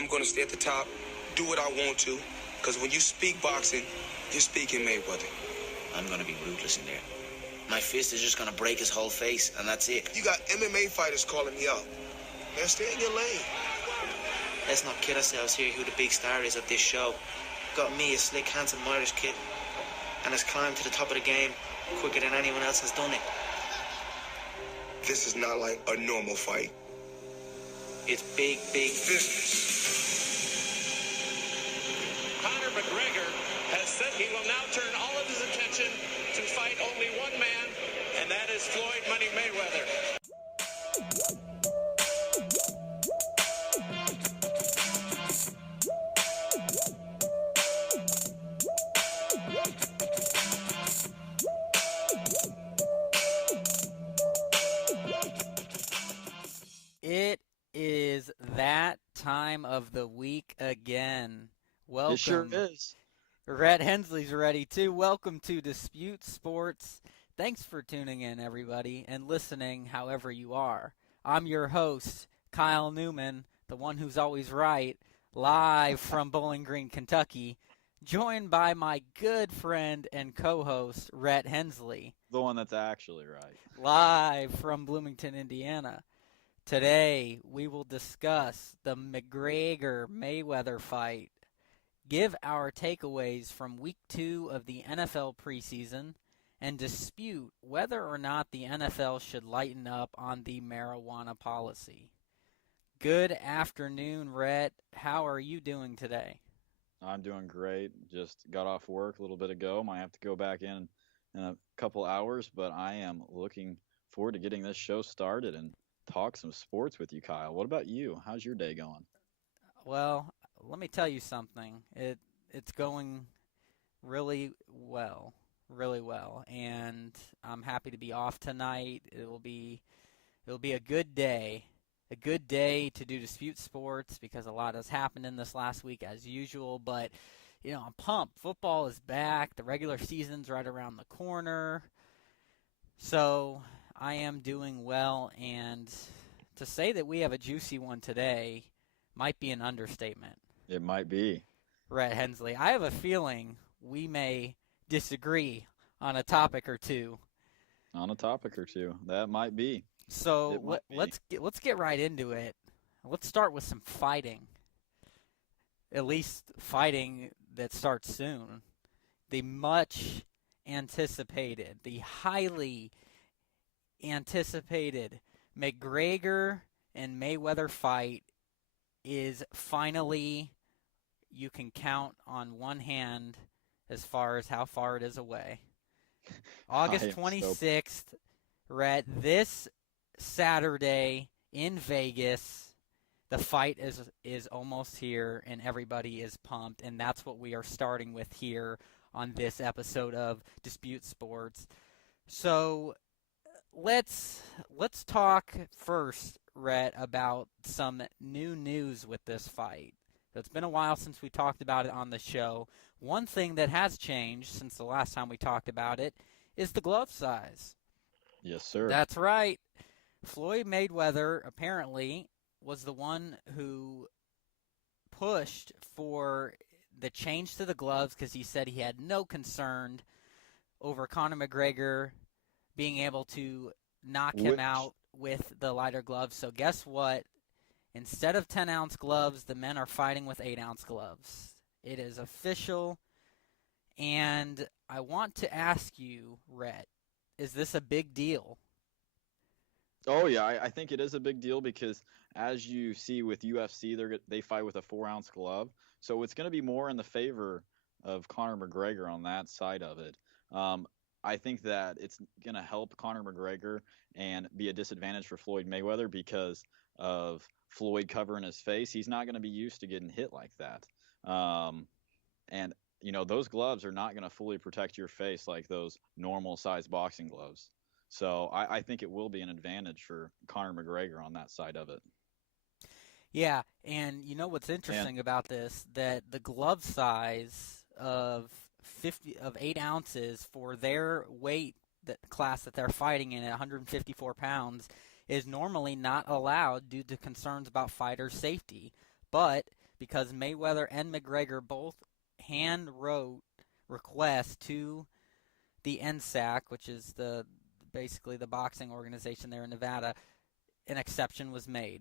I'm going to stay at the top, do what I want to, because when you speak boxing, you're speaking Mayweather. I'm going to be ruthless in there. My fist is just going to break his whole face, and that's it. You got MMA fighters calling me out. Man, stay in your lane. Let's not kid ourselves here who the big star is of this show. Got me, a slick, handsome Irish kid, and has climbed to the top of the game quicker than anyone else has done it. This is not like a normal fight. It's big business. Conor McGregor has said he will now turn all of his attention to fight only one man, and that is Floyd Money Mayweather. It is that time of the week again. Welcome. It sure is. Rhett, Hensley's ready too. Welcome to Dispute Sports. Thanks for tuning in, everybody, and listening however you are. I'm your host, Kyle Neumann, the one who's always right, live from Bowling Green, Kentucky, joined by my good friend and co-host, Rhett Hensley. The one that's actually right. Live from Bloomington, Indiana. Today, we will discuss the McGregor-Mayweather fight, give our takeaways from Week 2 of the NFL Preseason, and dispute whether or not the NFL should lighten up on the marijuana policy. Good afternoon, Rhett. How are you doing today? I'm doing great. Just got off work a little bit ago. Might have to go back in a couple hours, but I am looking forward to getting this show started and talk some sports with you, Kyle. What about you? How's your day going? Well, let me tell you something. It's going really well, and I'm happy to be off tonight. It'll be a good day to do Dispute Sports because a lot has happened in this last week as usual. But I'm pumped. Football is back. The regular season's right around the corner, so I am doing well, and to say that we have a juicy one today might be an understatement. It might be. Rhett Hensley, I have a feeling we may disagree on a topic or two. On a topic or two. That might be. So let's get right into it. Let's start with some fighting. At least fighting that starts soon. The much anticipated, the highly anticipated McGregor and Mayweather fight is finally, you can count on one hand as far as how far it is away. August 26th, Rhett, this Saturday in Vegas, the fight is almost here and everybody is pumped, and that's what we are starting with here on this episode of Dispute Sports. So Let's talk first, Rhett, about some new news with this fight. It's been a while since we talked about it on the show. One thing that has changed since the last time we talked about it is the glove size. Yes, sir. That's right. Floyd Mayweather apparently was the one who pushed for the change to the gloves because he said he had no concern over Conor McGregor being able to knock him out with the lighter gloves. So guess what? Instead of 10-ounce gloves, the men are fighting with 8-ounce gloves. It is official. And I want to ask you, Rhett, is this a big deal? Oh, yeah, I think it is a big deal because as you see with UFC, they fight with a 4-ounce glove. So it's going to be more in the favor of Conor McGregor on that side of it. I think that it's going to help Conor McGregor and be a disadvantage for Floyd Mayweather because of Floyd covering his face. He's not going to be used to getting hit like that. And those gloves are not going to fully protect your face like those normal-sized boxing gloves. So I think it will be an advantage for Conor McGregor on that side of it. Yeah, and you know what's interesting about this, that the glove size of 8 ounces for their weight class that they're fighting in at 154 pounds is normally not allowed due to concerns about fighter safety. But because Mayweather and McGregor both hand wrote requests to the NSAC, which is basically the boxing organization there in Nevada. An exception was made.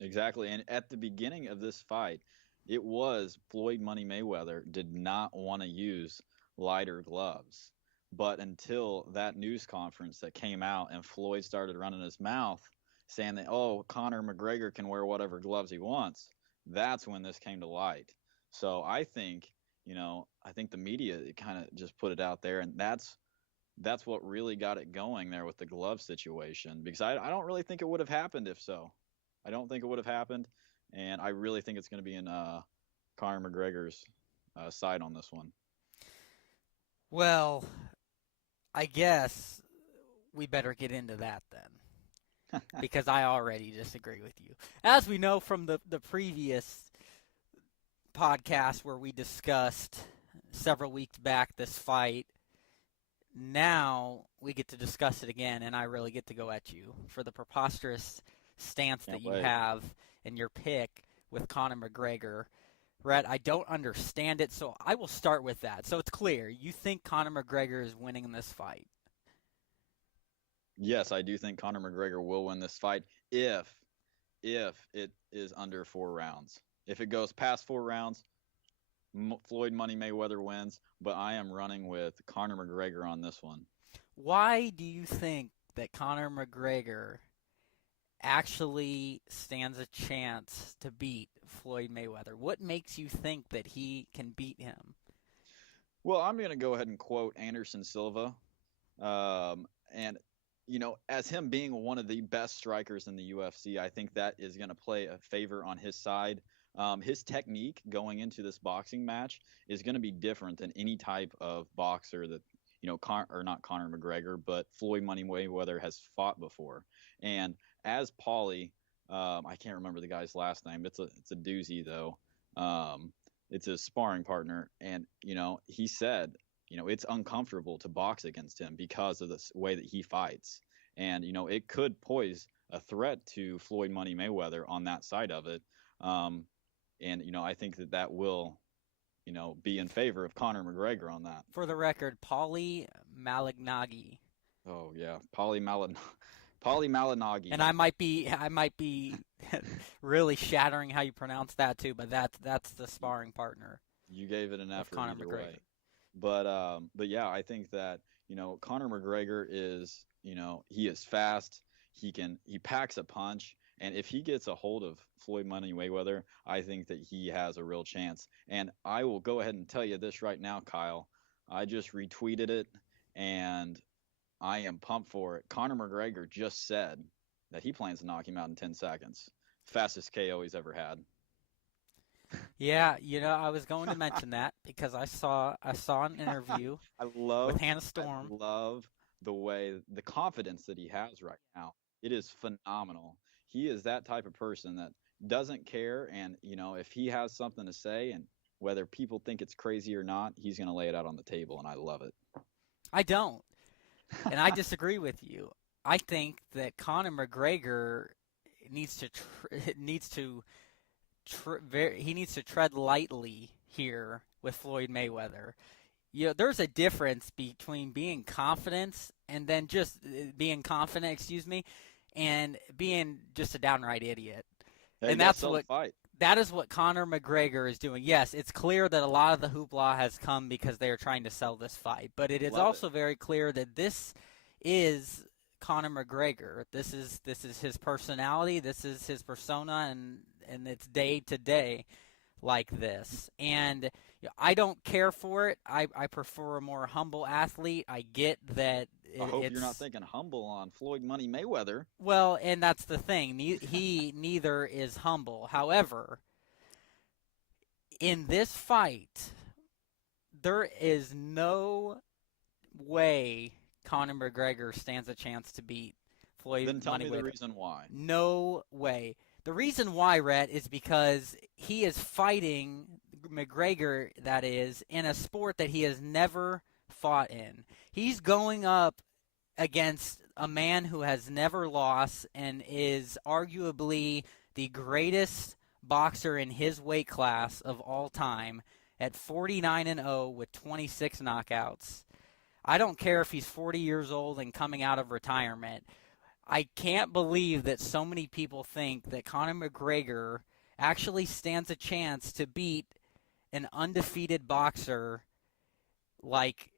Exactly. And at the beginning of this fight, it was Floyd Money Mayweather did not want to use lighter gloves. But until that news conference that came out and Floyd started running his mouth saying that, oh, Conor McGregor can wear whatever gloves he wants, that's when this came to light. So I think, I think the media kind of just put it out there, and that's what really got it going there with the glove situation, because I don't really think it would have happened if so. I don't think it would have happened, and I really think it's going to be in Conor McGregor's side on this one. Well, I guess we better get into that then, because I already disagree with you. As we know from the previous podcast where we discussed several weeks back this fight, now we get to discuss it again, and I really get to go at you for the preposterous stance that you have in your pick with Conor McGregor. Rhett, I don't understand it, so I will start with that. So it's clear. You think Conor McGregor is winning this fight? Yes, I do think Conor McGregor will win this fight if it is under 4 rounds. If it goes past 4 rounds, Floyd Money Mayweather wins, but I am running with Conor McGregor on this one. Why do you think that Conor McGregor actually stands a chance to beat Floyd Mayweather? What makes you think that he can beat him? Well, I'm going to go ahead and quote Anderson Silva. And, as him being one of the best strikers in the UFC, I think that is going to play a favor on his side. His technique going into this boxing match is going to be different than any type of boxer that, not Conor McGregor, but Floyd Money Mayweather has fought before. And as Paulie, I can't remember the guy's last name. It's a doozy though. It's his sparring partner, and he said, it's uncomfortable to box against him because of the way that he fights, and it could pose a threat to Floyd Money Mayweather on that side of it. And I think that will, be in favor of Conor McGregor on that. For the record, Paulie Malignaggi. Oh yeah, Paulie Malignaggi. And I might be really shattering how you pronounce that too, but that's the sparring partner. You gave it an effort, Conor either McGregor. way. But yeah, I think that Conor McGregor is he is fast. He packs a punch. And if he gets a hold of Floyd Money Mayweather, I think that he has a real chance. And I will go ahead and tell you this right now, Kyle. I just retweeted it, and I am pumped for it. Conor McGregor just said that he plans to knock him out in 10 seconds. Fastest KO he's ever had. Yeah, I was going to mention that because I saw an interview with Hannah Storm. I love the confidence that he has right now. It is phenomenal. He is that type of person that doesn't care, and if he has something to say, and whether people think it's crazy or not, he's going to lay it out on the table, and I love it. I don't, and I disagree with you. I think that Conor McGregor needs to tread lightly here with Floyd Mayweather. There's a difference between being confident and then just being confident, and being just a downright idiot. Hey, and that is what Conor McGregor is doing. Yes, it's clear that a lot of the hoopla has come because they are trying to sell this fight, but it is also very clear that this is Conor McGregor. This is his personality, this is his persona, and it's day to day like this. And I don't care for it. I prefer a more humble athlete. I get that. I hope you're not thinking humble on Floyd Money Mayweather. Well, and that's the thing. He neither is humble. However, in this fight, there is no way Conor McGregor stands a chance to beat Floyd Money Mayweather. Then tell me the reason why. No way. The reason why, Rhett, is because he is fighting McGregor, that is, in a sport that he has never fought in. He's going up against a man who has never lost and is arguably the greatest boxer in his weight class of all time at 49-0 with 26 knockouts. I don't care if he's 40 years old and coming out of retirement. I can't believe that so many people think that Conor McGregor actually stands a chance to beat an undefeated boxer like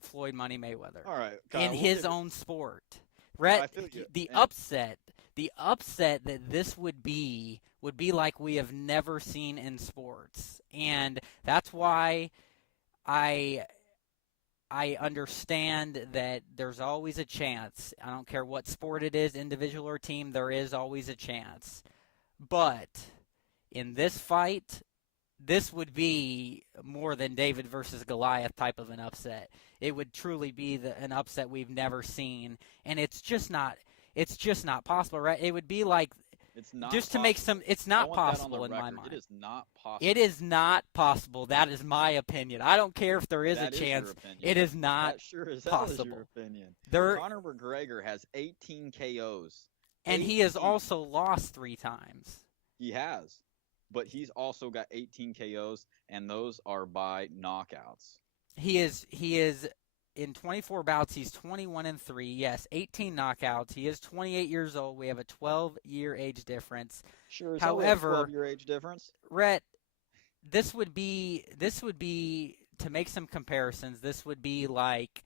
Floyd Money Mayweather. All right, Kyle, in his own sport. I Rhett, feel you. the upset that this would be like we have never seen in sports. And that's why I understand that there's always a chance. I don't care what sport it is, individual or team, there is always a chance. But in this fight, this would be more than David versus Goliath type of an upset. It would truly be an upset we've never seen, and it's just not possible, right? It would be like It's not just possible. to make some. It's not I want that on possible the in my record. mind. It is not possible. It is not possible. That is my opinion. I don't care if there is That a chance. your opinion. It is not That sure as hell is possible. your opinion. There, Conor McGregor has 18 KOs. and he has 18. also lost 3 times. He has. But he's also got 18 KOs, and those are by knockouts. He is in 24 bouts. He's 21-3. Yes, 18 knockouts. He is 28 years old. We have a 12-year age difference. Sure as However, hell, 12-year age difference. Rhett, this would be to make some comparisons. This would be like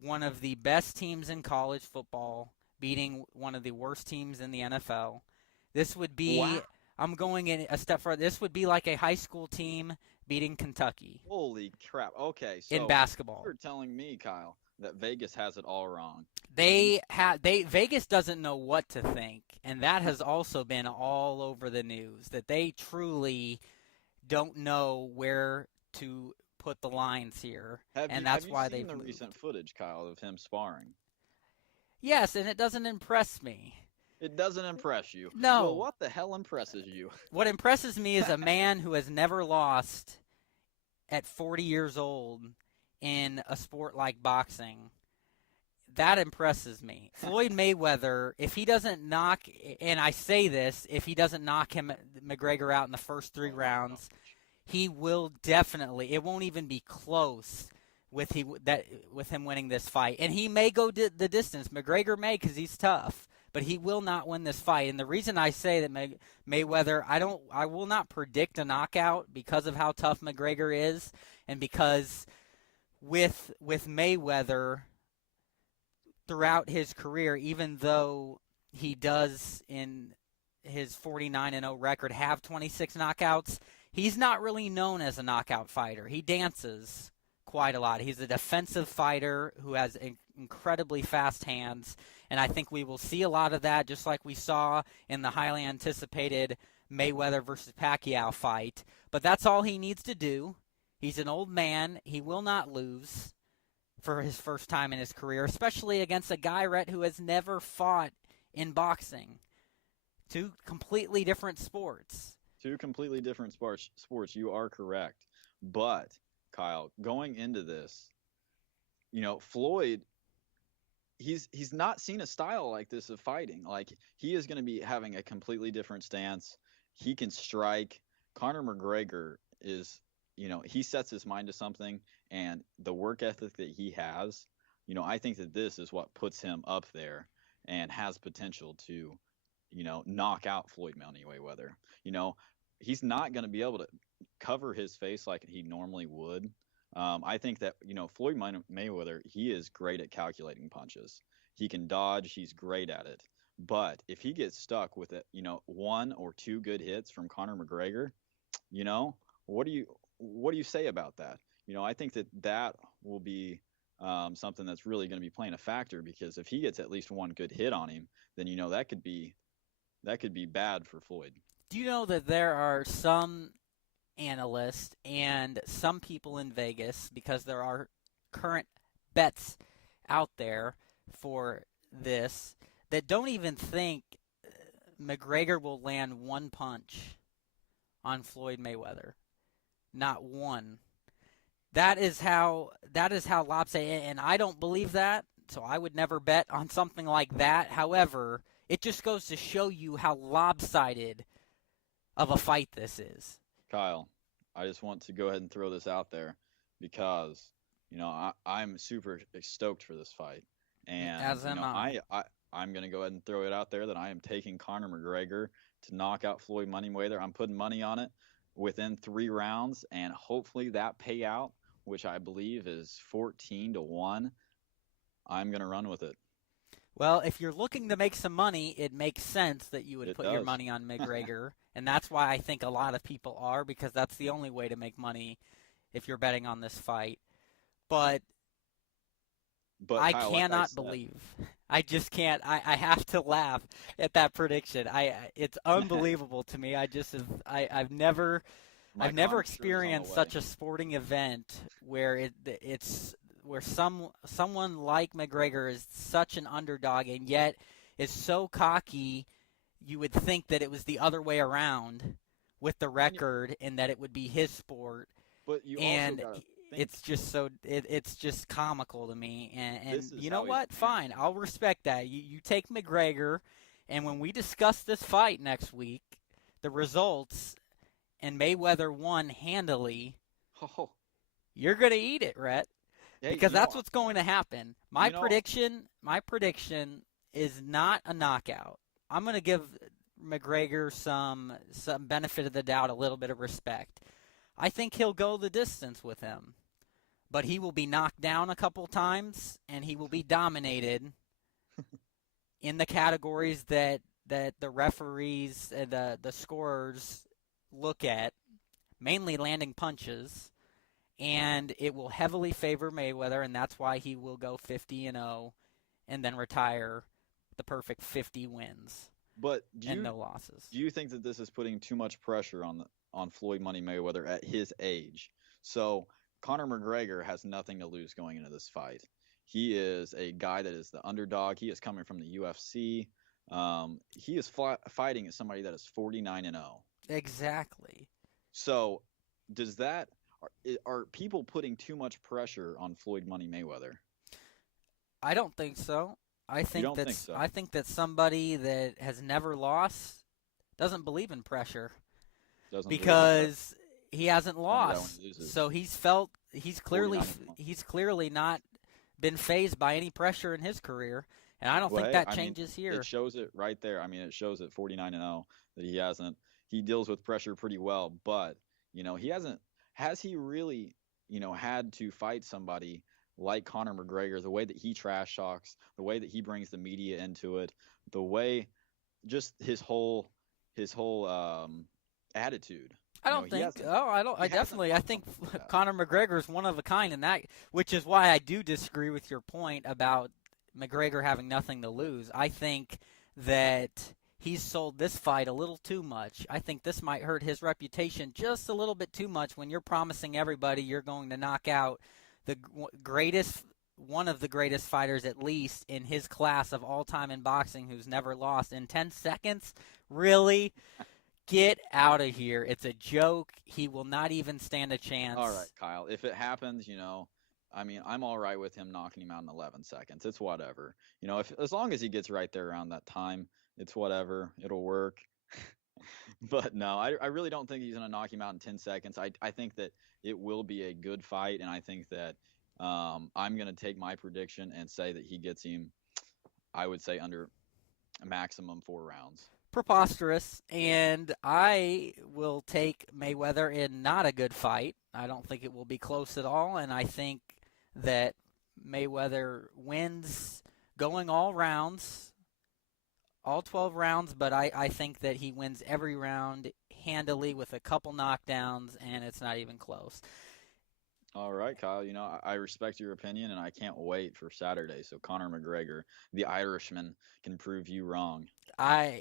one of the best teams in college football beating one of the worst teams in the NFL. This would be. Wow. I'm going in a step further. This would be like a high school team beating Kentucky Holy crap. Okay, so in basketball. you're telling me, Kyle, that Vegas has it all wrong. Vegas doesn't know what to think, and that has also been all over the news, that they truly don't know where to put the lines here, that's why they've seen the moved. recent footage, Kyle, of him sparring? Yes, and it doesn't impress me. It doesn't impress you. No. Well, what the hell impresses you? What impresses me is a man who has never lost at 40 years old in a sport like boxing. That impresses me. Floyd Mayweather, if he doesn't knock, and I say this, if he doesn't knock McGregor out in the first 3 rounds, he will definitely, it won't even be close with him winning this fight. And he may go the distance. McGregor may, because he's tough. But he will not win this fight. And the reason I say that Mayweather, I will not predict a knockout because of how tough McGregor is, and because with Mayweather throughout his career, even though he does in his 49-0 record have 26 knockouts, he's not really known as a knockout fighter. He dances quite a lot. He's a defensive fighter who has incredibly fast hands. And I think we will see a lot of that, just like we saw in the highly anticipated Mayweather versus Pacquiao fight. But that's all he needs to do. He's an old man. He will not lose for his first time in his career, especially against a guy, Rhett, who has never fought in boxing. 2 completely different sports. 2 completely different sports. You are correct. But, Kyle, going into this, Floyd, he's not seen a style like this of fighting. Like, he is going to be having a completely different stance. He can strike. Conor McGregor is, he sets his mind to something, and the work ethic that he has, I think that this is what puts him up there and has potential to, knock out Floyd Money Mayweather. He's not going to be able to cover his face like he normally would. I think that, Floyd Mayweather, he is great at calculating punches. He can dodge. He's great at it. But if he gets stuck with 1 or 2 good hits from Conor McGregor, what do you say about that? I think that will be something that's really going to be playing a factor, because if he gets at least 1 good hit on him, then, that could be bad for Floyd. Do you know that there are some analysts and some people in Vegas, because there are current bets out there for this, that don't even think McGregor will land 1 punch on Floyd Mayweather? Not 1. That is how lopsided, and I don't believe that, so I would never bet on something like that. However, it just goes to show you how lopsided of a fight this is. Kyle, I just want to go ahead and throw this out there because, I'm super stoked for this fight. And, As am I. I'm going to go ahead and throw it out there that I am taking Conor McGregor to knock out Floyd Mayweather. I'm putting money on it within 3 rounds, and hopefully that payout, which I believe is 14-1, I'm going to run with it. Well, if you're looking to make some money, it makes sense that you would put your money on McGregor, and that's why I think a lot of people are, because that's the only way to make money if you're betting on this fight. But I Kyle, cannot believe. I just can't. I have to laugh at that prediction. It's unbelievable to me. I've never experienced such a sporting event where someone like McGregor is such an underdog and yet is so cocky. You would think that it was the other way around with the record and that it would be his sport. But you and also it's just comical to me. And you know how what? Fine, I'll respect that. You take McGregor, and when we discuss this fight next week, the results, and Mayweather won handily, you're gonna eat it, Rhett. Because that's what's going to happen. My prediction is not a knockout. I'm going to give McGregor some benefit of the doubt, a little bit of respect. I think he'll go the distance with him. But he will be knocked down a couple times, and he will be dominated in the categories that the referees and the scorers look at, mainly landing punches. And it will heavily favor Mayweather, and that's why he will go 50-0 and then retire the perfect 50 wins and no losses. Do you think that this is putting too much pressure on Floyd Money Mayweather at his age? So Conor McGregor has nothing to lose going into this fight. He is a guy that is the underdog. He is coming from the UFC. He is fighting as somebody that is 49-0. Exactly. So does that... Are people putting too much pressure on Floyd Money Mayweather? I don't think so. I think that somebody that has never lost doesn't believe in pressure because he hasn't lost. So he's clearly not been fazed by any pressure in his career, and I don't think that changes here. It shows it right there. I mean, it shows at 49-0 that he hasn't. He deals with pressure pretty well, but he hasn't. Has he really, had to fight somebody like Conor McGregor, the way that he trash talks, the way that he brings the media into it, the way just his whole attitude? I think Conor McGregor is one of a kind in that, which is why I do disagree with your point about McGregor having nothing to lose. I think that he's sold this fight a little too much. I think this might hurt his reputation just a little bit too much when you're promising everybody you're going to knock out one of the greatest fighters, at least in his class of all time in boxing, who's never lost in 10 seconds. Really? Get out of here. It's a joke. He will not even stand a chance. All right, Kyle. If it happens, I'm all right with him knocking him out in 11 seconds. It's whatever. As long as he gets right there around that time, it's whatever. It'll work. But no, I really don't think he's going to knock him out in 10 seconds. I think that it will be a good fight, and I think that I'm going to take my prediction and say that he gets him, I would say, under a maximum 4 rounds. Preposterous, and I will take Mayweather in not a good fight. I don't think it will be close at all, and I think that Mayweather wins going all rounds, all 12 rounds, but I think that he wins every round handily with a couple knockdowns, and it's not even close. All right, Kyle. I respect your opinion, and I can't wait for Saturday so Conor McGregor, the Irishman, can prove you wrong.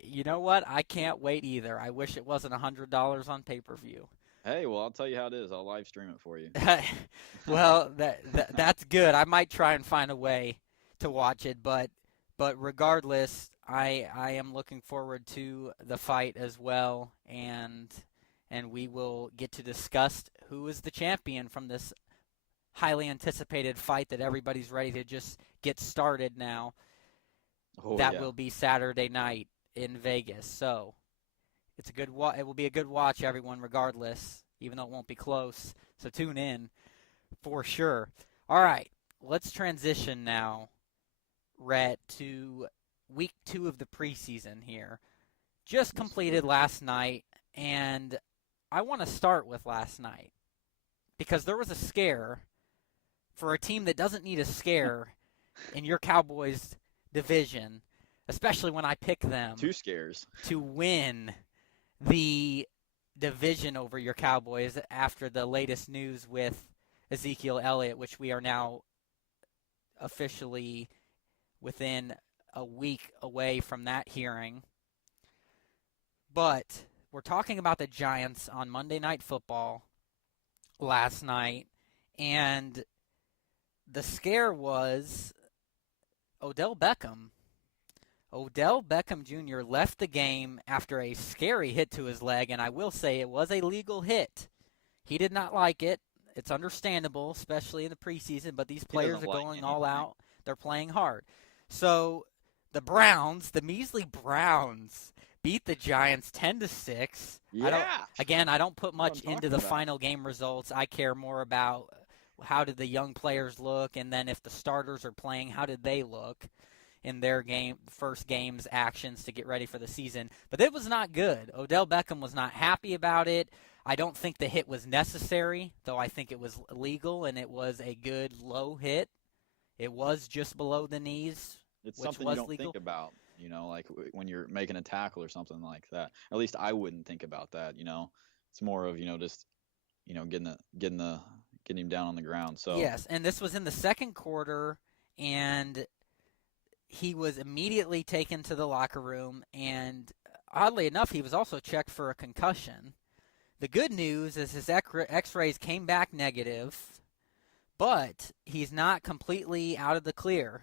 You know what? I can't wait either. I wish it wasn't $100 on pay-per-view. Hey, well, I'll tell you how it is. I'll live stream it for you. Well, that's good. I might try and find a way to watch it, but regardless, I am looking forward to the fight as well, and we will get to discuss who is the champion from this highly anticipated fight that everybody's ready to just get started now. That will be Saturday night in Vegas. So It will be a good watch, everyone, regardless, even though it won't be close. So tune in for sure. All right, let's transition now, Rhett, to week 2 of the preseason here. Just completed last night, and I want to start with last night because there was a scare for a team that doesn't need a scare in your Cowboys division, especially when I pick them 2 scares to win the division over your Cowboys after the latest news with Ezekiel Elliott, which we are now officially within a week away from that hearing. But we're talking about the Giants on Monday Night Football last night, and the scare was Odell Beckham. Odell Beckham Jr. left the game after a scary hit to his leg, and I will say it was a legal hit. He did not like it. It's understandable, especially in the preseason, but these players are going all out. They're playing hard. So the Browns, the measly Browns, beat the Giants 10-6. Yeah. I don't put much into the final game results. I care more about how did the young players look, and then if the starters are playing, how did they look in their first game's actions to get ready for the season. But it was not good. Odell Beckham was not happy about it. I don't think the hit was necessary, though I think it was legal, and it was a good low hit. It was just below the knees, It's which something was you don't legal. think about, like when you're making a tackle or something like that. At least I wouldn't think about that, It's more of, just, getting him down on the ground. So Yes, and this was in the second quarter, and he was immediately taken to the locker room, and oddly enough, he was also checked for a concussion. The good news is his x-rays came back negative, but he's not completely out of the clear.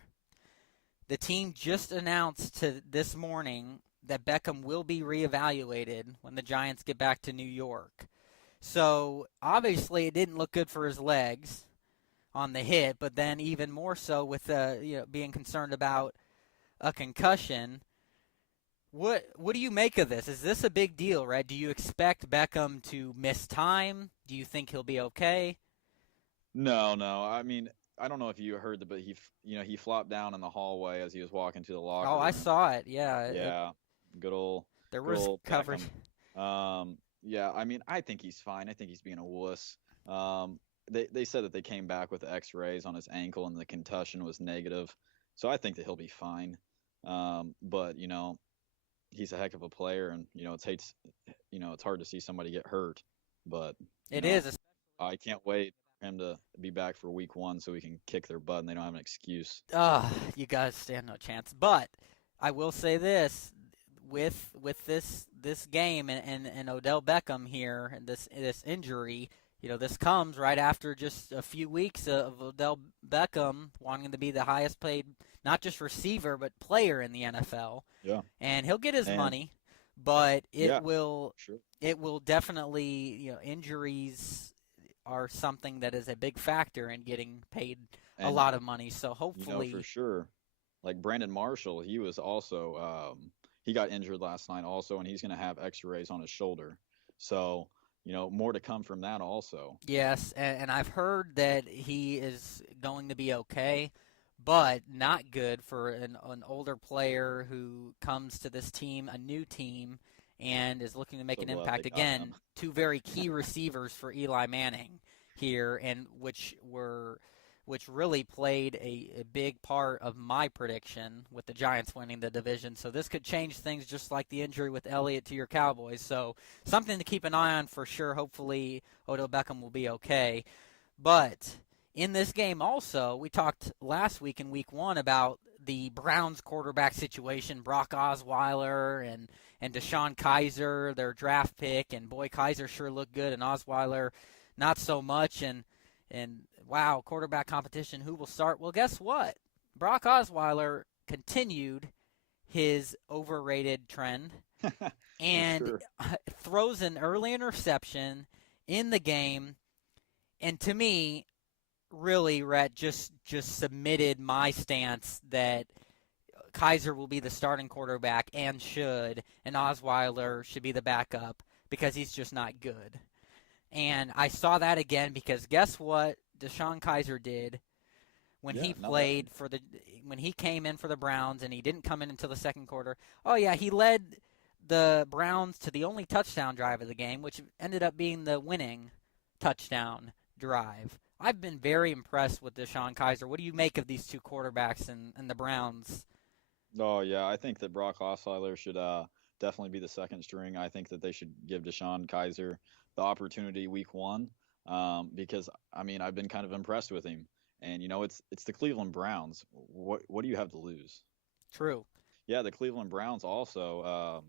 The team just announced this morning that Beckham will be reevaluated when the Giants get back to New York. So, obviously, it didn't look good for his legs on the hit, but then even more so with being concerned about a concussion. What do you make of this? Is this a big deal, Rhett? Do you expect Beckham to miss time? Do you think he'll be okay? No. I mean, I don't know if you heard but he flopped down in the hallway as he was walking to the locker room. I saw it. Yeah. Yeah. Good old coverage. Yeah, I mean, I think he's fine. I think he's being a wuss. They said that they came back with X-rays on his ankle and the concussion was negative. So I think that he'll be fine. But, he's a heck of a player, and, it's hard to see somebody get hurt. But it is. I can't wait for him to be back for week 1 so we can kick their butt and they don't have an excuse. You guys stand no chance. But I will say this. With this game and Odell Beckham here and this injury, this comes right after just a few weeks of Odell Beckham wanting to be the highest paid, not just receiver, but player in the NFL. Yeah. And he'll get his money, but it will definitely, injuries are something that is a big factor in getting paid a lot of money. So hopefully. For sure. Like Brandon Marshall, he was also he got injured last night also, and he's going to have X-rays on his shoulder. So, more to come from that also. Yes, and I've heard that he is going to be okay, but not good for an older player who comes to this team, a new team, and is looking to make an impact. Again, 2 very key receivers for Eli Manning here, and which really played a big part of my prediction with the Giants winning the division. So this could change things, just like the injury with Elliott to your Cowboys. So something to keep an eye on for sure. Hopefully Odell Beckham will be okay. But in this game also, we talked last week in week 1 about the Browns quarterback situation, Brock Osweiler and Deshaun Kaiser, their draft pick. And boy, Kaiser sure looked good, and Osweiler not so much. And wow, quarterback competition, who will start? Well, guess what? Brock Osweiler continued his overrated trend and throws an early interception in the game. And to me, really, Rhett, just submitted my stance that Kaiser will be the starting quarterback and Osweiler should be the backup because he's just not good. And I saw that again because guess what DeShone Kaiser did when he came in for the Browns and he didn't come in until the second quarter. Oh yeah, he led the Browns to the only touchdown drive of the game, which ended up being the winning touchdown drive. I've been very impressed with DeShone Kaiser. What do you make of these two quarterbacks and the Browns? Oh, yeah, I think that Brock Osweiler should definitely be the second string. I think that they should give DeShone Kaiser the opportunity week one because, I mean, I've been kind of impressed with him. And, you know, it's the Cleveland Browns. What do you have to lose? True. Yeah, the Cleveland Browns also,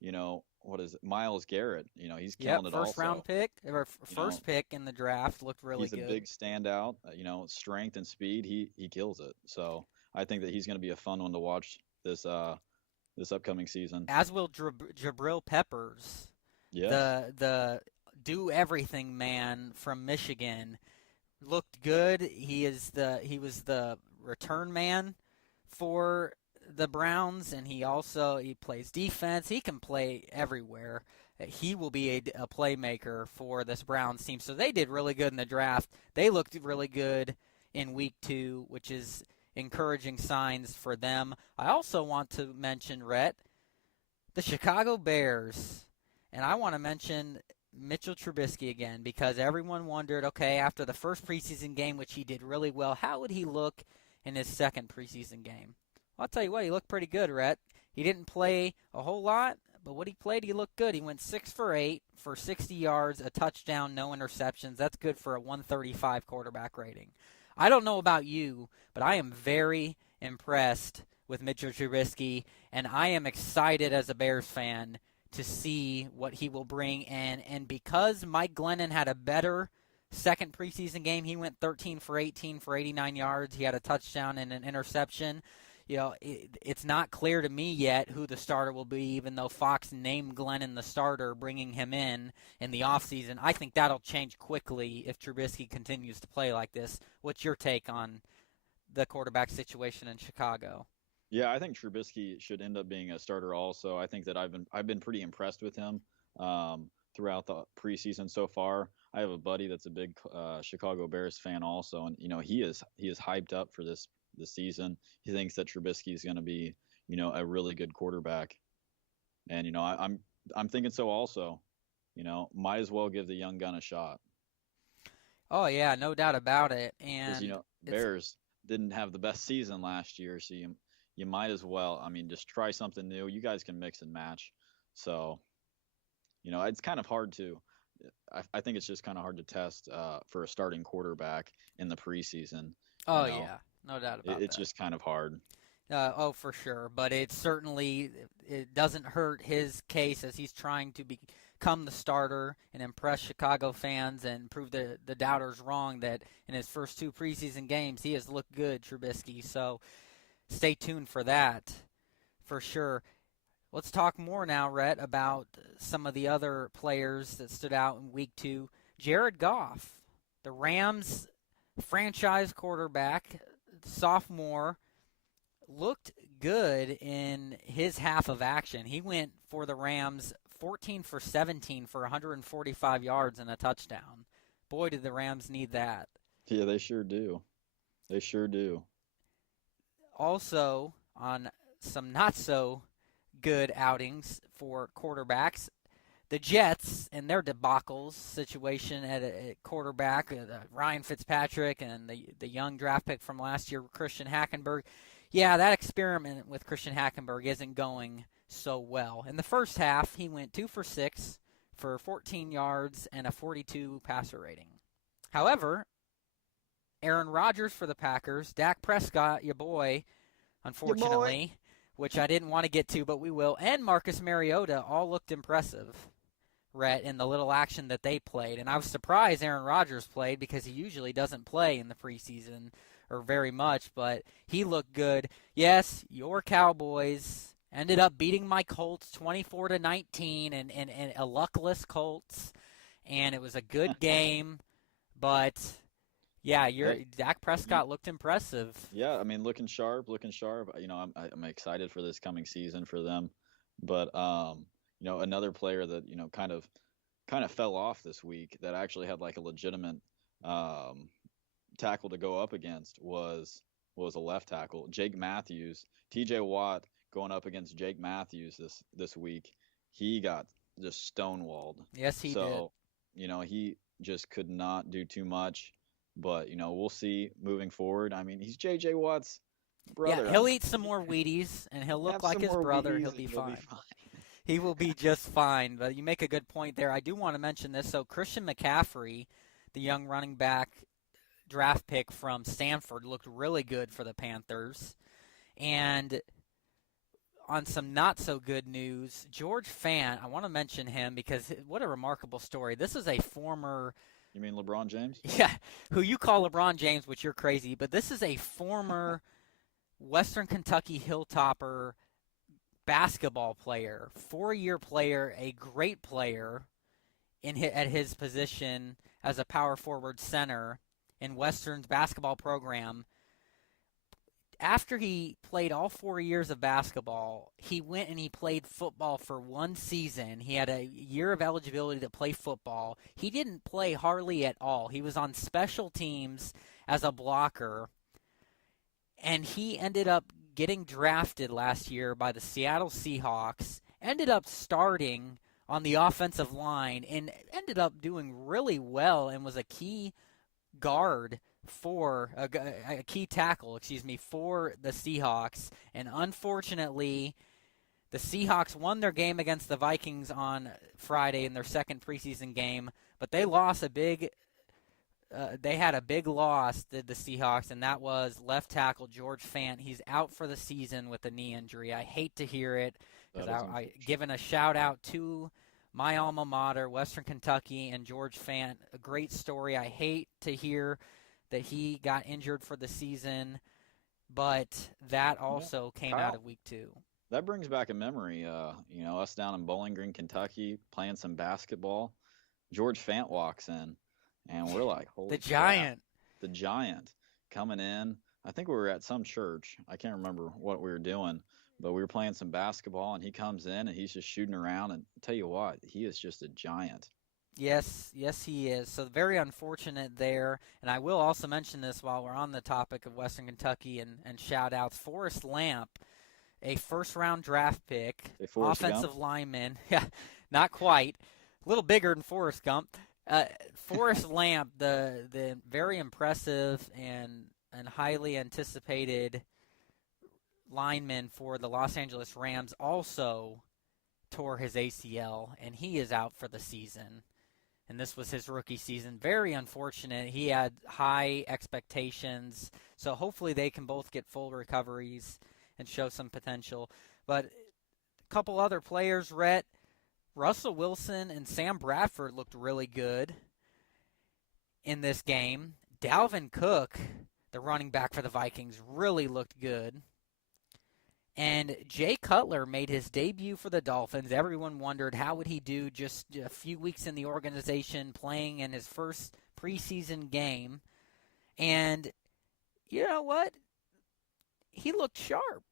you know, what is it? Myles Garrett, you know, he's killing it also. First-round pick, or first pick in the draft, looked really good. He's a big standout. You know, strength and speed, he kills it. So I think that he's going to be a fun one to watch this upcoming season. As will Jabril Peppers, the do-everything man from Michigan, looked good. He was the return man for the Browns, and he plays defense. He can play everywhere. He will be a playmaker for this Browns team. So they did really good in the draft. They looked really good in week 2, which is encouraging signs for them. I also want to mention, Rhett, the Chicago Bears. And I want to mention Mitchell Trubisky again because everyone wondered, okay, after the first preseason game, which he did really well, how would he look in his second preseason game? I'll tell you what, he looked pretty good, Rhett. He didn't play a whole lot, but what he played, he looked good. He went 6 for 8 for 60 yards, a touchdown, no interceptions. That's good for a 135 quarterback rating. I don't know about you, but I am very impressed with Mitchell Trubisky, and I am excited as a Bears fan to see what he will bring. And because Mike Glennon had a better second preseason game, he went 13 for 18 for 89 yards. He had a touchdown and an interception. You know, it's not clear to me yet who the starter will be, even though Fox named Glennon the starter, bringing him in the offseason. I think that'll change quickly if Trubisky continues to play like this. What's your take on the quarterback situation in Chicago? Yeah, I think Trubisky should end up being a starter also. I think that I've been pretty impressed with him throughout the preseason so far. I have a buddy that's a big Chicago Bears fan also, and you know he is hyped up for this season. He thinks that Trubisky is going to be, you know, a really good quarterback, and you know I'm thinking so also. You know, might as well give the young gun a shot. Oh yeah, no doubt about it. And you know, Bears didn't have the best season last year, so you might as well. I mean, just try something new. You guys can mix and match. So, you know, it's kind of hard to. I think it's just kind of hard to test for a starting quarterback in the preseason. Oh yeah, no doubt about it. It's just kind of hard. Oh, for sure. But it doesn't hurt his case as he's trying to become the starter and impress Chicago fans and prove the doubters wrong that in his first 2 preseason games he has looked good, Trubisky. So stay tuned for that, for sure. Let's talk more now, Rhett, about some of the other players that stood out in week 2. Jared Goff, the Rams franchise quarterback, sophomore, looked good in his half of action. He went for the Rams 14 for 17 for 145 yards and a touchdown. Boy, did the Rams need that. Yeah, they sure do. They sure do. Also, on some not so good outings for quarterbacks, the Jets and their debacles situation at quarterback, Ryan Fitzpatrick and the young draft pick from last year, Christian Hackenberg. Yeah, that experiment with Christian Hackenberg isn't going so well. In the first half, he went 2 for 6 for 14 yards and a 42 passer rating. However, Aaron Rodgers for the Packers, Dak Prescott, your boy, unfortunately, which I didn't want to get to, but we will, and Marcus Mariota all looked impressive, Rhett, in the little action that they played. And I was surprised Aaron Rodgers played because he usually doesn't play in the preseason or very much, but he looked good. Yes, your Cowboys ended up beating my Colts 24-19 and a luckless Colts, and it was a good game, but Yeah, Hey, Dak Prescott looked impressive. yeah, I mean, looking sharp, looking sharp. I'm excited for this coming season for them. But another player that kind of fell off this week that actually had like a legitimate um, tackle to go up against was a left tackle, Jake Matthews. T.J. Watt going up against Jake Matthews this week. He got just stonewalled. Yes, he did. So he just could not do too much. But we'll see moving forward. I mean, he's J.J. Watt's brother. Yeah, he'll eat some more Wheaties, and he'll look Have like some his more brother. Wheaties He'll and be you'll fine. be fine. He will be just fine. But you make a good point there. I do want to mention this. So Christian McCaffrey, the young running back draft pick from Stanford, looked really good for the Panthers. And on some not-so-good news, George Fant, I want to mention him because what a remarkable story. This is a former... You mean LeBron James? Yeah, who you call LeBron James, which you're crazy, but this is a former Western Kentucky Hilltopper basketball player, 4-year player, a great player at his position as a power forward center in Western's basketball program. After he played all 4 years of basketball, he went and he played football for one season. He had a year of eligibility to play football. He didn't play hardly at all. He was on special teams as a blocker, and he ended up getting drafted last year by the Seattle Seahawks, ended up starting on the offensive line, and ended up doing really well and was a key guard for a key tackle, for the Seahawks. And unfortunately, the Seahawks won their game against the Vikings on Friday in their second preseason game, but they lost they had a big loss, the Seahawks, and that was left tackle George Fant. He's out for the season with a knee injury. I hate to hear it, because I given a shout-out to my alma mater, Western Kentucky, and George Fant. A great story. I hate to hear that he got injured for the season, but that also came out of week 2. That brings back a memory. Us down in Bowling Green, Kentucky, playing some basketball. George Fant walks in, and we're like, holy the Giant. The Giant coming in. I think we were at some church. I can't remember what we were doing, but we were playing some basketball, and he comes in, and he's just shooting around. And tell you what, he is just a giant. Yes, he is. So very unfortunate there. And I will also mention this while we're on the topic of Western Kentucky and shout-outs. Forrest Lamp, a first-round draft pick, offensive lineman. Yeah, not quite. A little bigger than Forrest Gump. Forrest Lamp, the very impressive and highly anticipated lineman for the Los Angeles Rams, also tore his ACL, and he is out for the season. And this was his rookie season. Very unfortunate. He had high expectations, so hopefully they can both get full recoveries and show some potential. But a couple other players, Rhett, Russell Wilson and Sam Bradford looked really good in this game. Dalvin Cook, the running back for the Vikings, really looked good. And Jay Cutler made his debut for the Dolphins. Everyone wondered how would he do just a few weeks in the organization, playing in his first preseason game. And you know what? He looked sharp.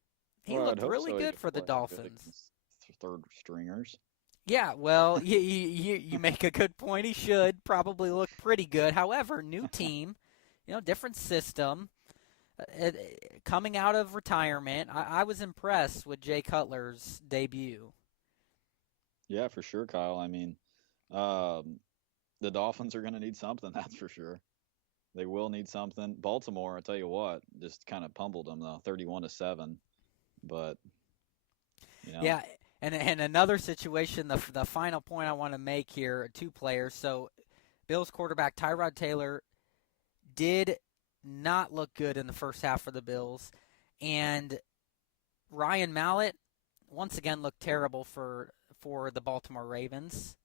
He looked really good for the Dolphins. Third stringers. Yeah, well, you make a good point. He should probably look pretty good. However, new team, different system. Coming out of retirement, I was impressed with Jay Cutler's debut. Yeah, for sure, Kyle. I mean, the Dolphins are going to need something, that's for sure. They will need something. Baltimore, I tell you what, just kind of pummeled them, though, 31-7. But, Yeah, and another situation, the final point I want to make here, 2 players. So, Bills quarterback Tyrod Taylor did not look good in the first half for the Bills, and Ryan Mallett once again looked terrible for the Baltimore Ravens.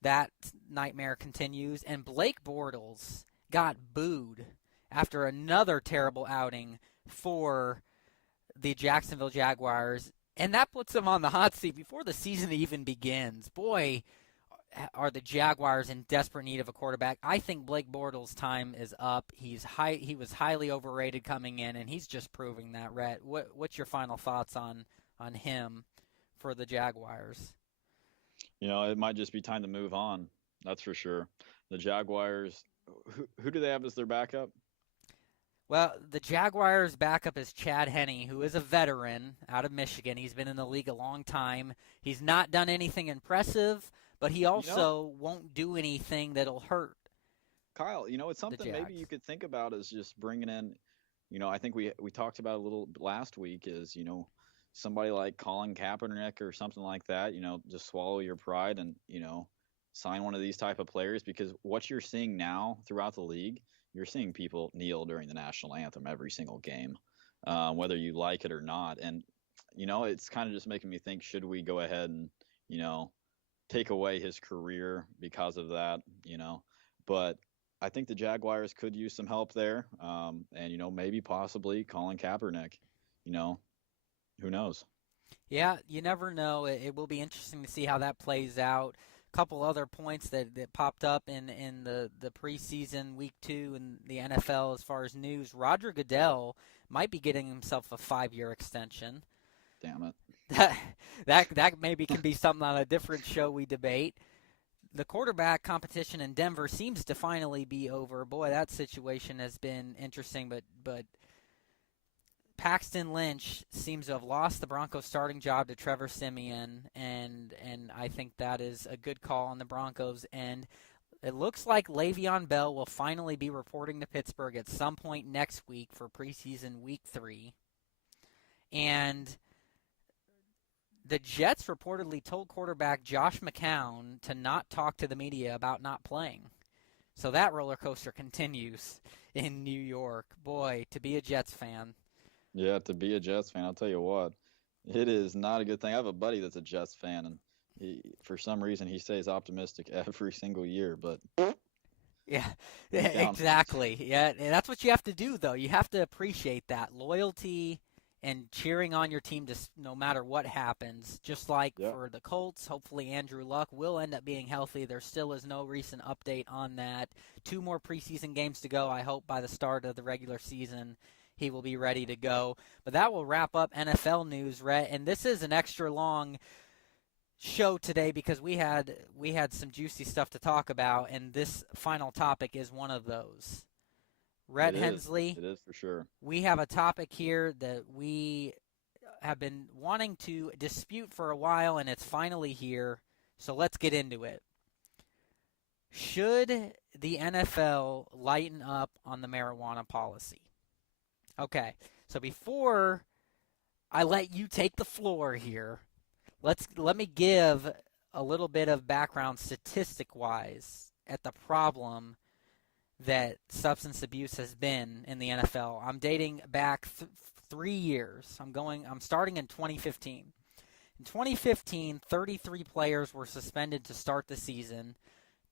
That nightmare continues, and Blake Bortles got booed after another terrible outing for the Jacksonville Jaguars, and that puts him on the hot seat before the season even begins. Boy, are the Jaguars in desperate need of a quarterback? I think Blake Bortles' time is up. He was highly overrated coming in, and he's just proving that. Rhett, what's your final thoughts on him for the Jaguars? It might just be time to move on. That's for sure. The Jaguars, who do they have as their backup? Well, the Jaguars' backup is Chad Henne, who is a veteran out of Michigan. He's been in the league a long time. He's not done anything impressive, but he also won't do anything that'll hurt. Kyle, it's something maybe you could think about is just bringing in, I think we talked about a little last week is, somebody like Colin Kaepernick or something like that, just swallow your pride and, sign one of these type of players, because what you're seeing now throughout the league, you're seeing people kneel during the national anthem every single game, whether you like it or not. And, it's kind of just making me think, should we go ahead and, take away his career because of that, But I think the Jaguars could use some help there. And, maybe possibly Colin Kaepernick, who knows? Yeah, you never know. It will be interesting to see how that plays out. Couple other points that popped up in the preseason week 2 in the NFL as far as news. Roger Goodell might be getting himself a 5-year extension. Damn it. That maybe can be something on a different show we debate. The quarterback competition in Denver seems to finally be over. Boy, that situation has been interesting, but Paxton Lynch seems to have lost the Broncos starting job to Trevor Siemian, and I think that is a good call on the Broncos. And it looks like Le'Veon Bell will finally be reporting to Pittsburgh at some point next week for preseason week 3. And the Jets reportedly told quarterback Josh McCown to not talk to the media about not playing. So that roller coaster continues in New York. Boy, to be a Jets fan. Yeah, to be a Jets fan, I'll tell you what, it is not a good thing. I have a buddy that's a Jets fan, and for some reason he stays optimistic every single year. But yeah, exactly. Yeah, and that's what you have to do, though. You have to appreciate that loyalty and cheering on your team just no matter what happens. Just like for the Colts, hopefully Andrew Luck will end up being healthy. There still is no recent update on that. 2 more preseason games to go. I hope by the start of the regular season he will be ready to go. But that will wrap up NFL news, Rhett. And this is an extra long show today because we had some juicy stuff to talk about, and this final topic is one of those. Rhett Hensley. It is for sure. We have a topic here that we have been wanting to dispute for a while, and it's finally here. So let's get into it. Should the NFL lighten up on the marijuana policy? Okay, so before I let you take the floor here, let me give a little bit of background statistic-wise at the problem that substance abuse has been in the NFL. I'm dating back 3 years. I'm starting in 2015. In 2015, 33 players were suspended to start the season.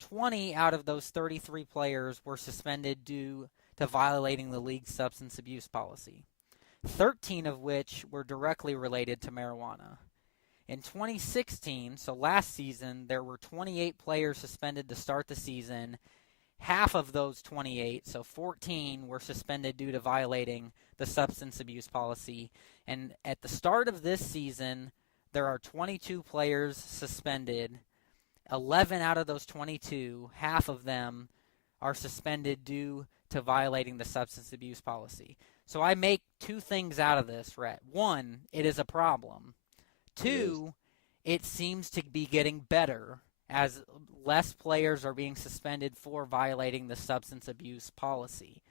20 out of those 33 players were suspended due to violating the league's substance abuse policy, 13 of which were directly related to marijuana. In 2016, so last season, there were 28 players suspended to start the season. Half of those 28, so 14, were suspended due to violating the substance abuse policy. And at the start of this season, there are 22 players suspended. 11 out of those 22, half of them, are suspended due to violating the substance abuse policy. So I make 2 things out of this, Rhett. 1, it is a problem. 2, it seems to be getting better as less players are being suspended for violating the substance abuse policy.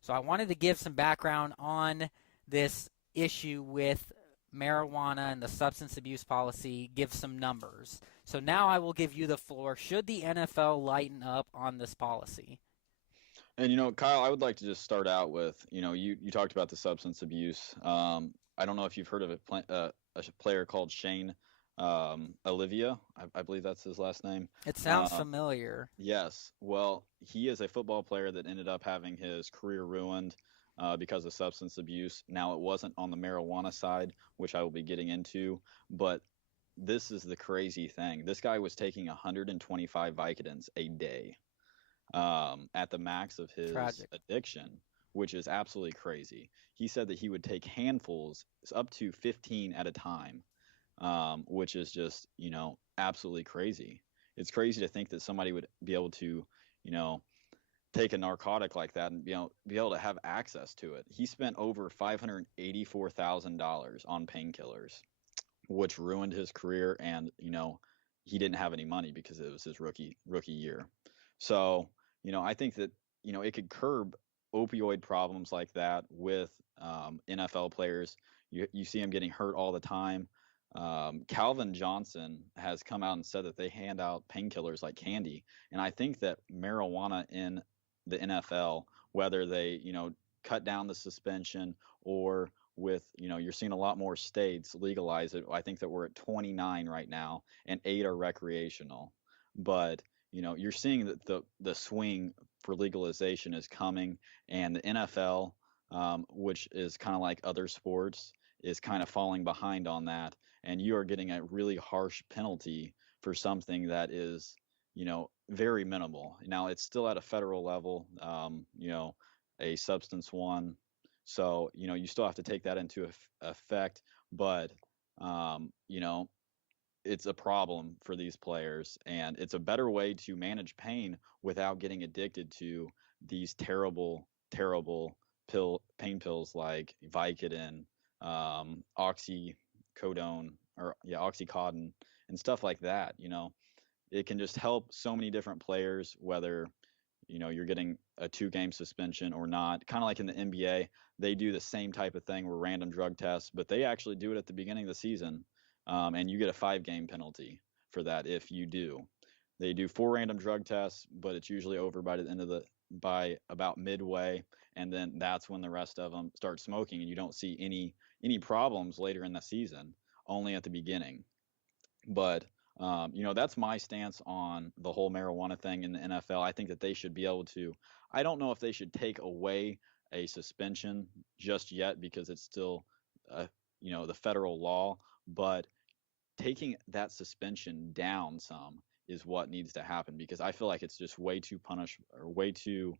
So I wanted to give some background on this issue with marijuana and the substance abuse policy, give some numbers. So now I will give you the floor. Should the NFL lighten up on this policy? And, Kyle, I would like to just start out with, you talked about the substance abuse. I don't know if you've heard of a player called Shane Olivia. I believe that's his last name. It sounds familiar. Yes. Well, he is a football player that ended up having his career ruined because of substance abuse. Now, it wasn't on the marijuana side, which I will be getting into, but this is the crazy thing. This guy was taking 125 Vicodins a day at the max of his Tragic. addiction, which is absolutely crazy. He said that he would take handfuls, up to 15 at a time, which is just, absolutely crazy. It's crazy to think that somebody would be able to, take a narcotic like that and be able to have access to it. He spent over $584,000 on painkillers, which ruined his career, and he didn't have any money because it was his rookie year. So I think that it could curb opioid problems like that with NFL players. You see him getting hurt all the time. Calvin Johnson has come out and said that they hand out painkillers like candy, and I think that marijuana in the NFL, whether they cut down the suspension or with you're seeing a lot more states legalize it. I think that we're at 29 right now, and 8 are recreational. But you're seeing that the swing for legalization is coming, and the NFL, which is kind of like other sports, is kind of falling behind on that, and you are getting a really harsh penalty for something that is very minimal. Now it's still at a federal level, a substance one. So, you still have to take that into effect, but, it's a problem for these players, and it's a better way to manage pain without getting addicted to these terrible, terrible pain pills like Vicodin, oxycodone, oxycodone, and stuff like that. It can just help so many different players, whether you're getting a 2-game suspension or not. Kind of like in the NBA, they do the same type of thing where random drug tests, but they actually do it at the beginning of the season, and you get a 5-game penalty for that if you do. They do 4 random drug tests, but it's usually over by about midway, and then that's when the rest of them start smoking, and you don't see any problems later in the season, only at the beginning. But that's my stance on the whole marijuana thing in the NFL. I think that they should be able to. I don't know if they should take away a suspension just yet because it's still, the federal law. But taking that suspension down some is what needs to happen, because I feel like it's just way too way too.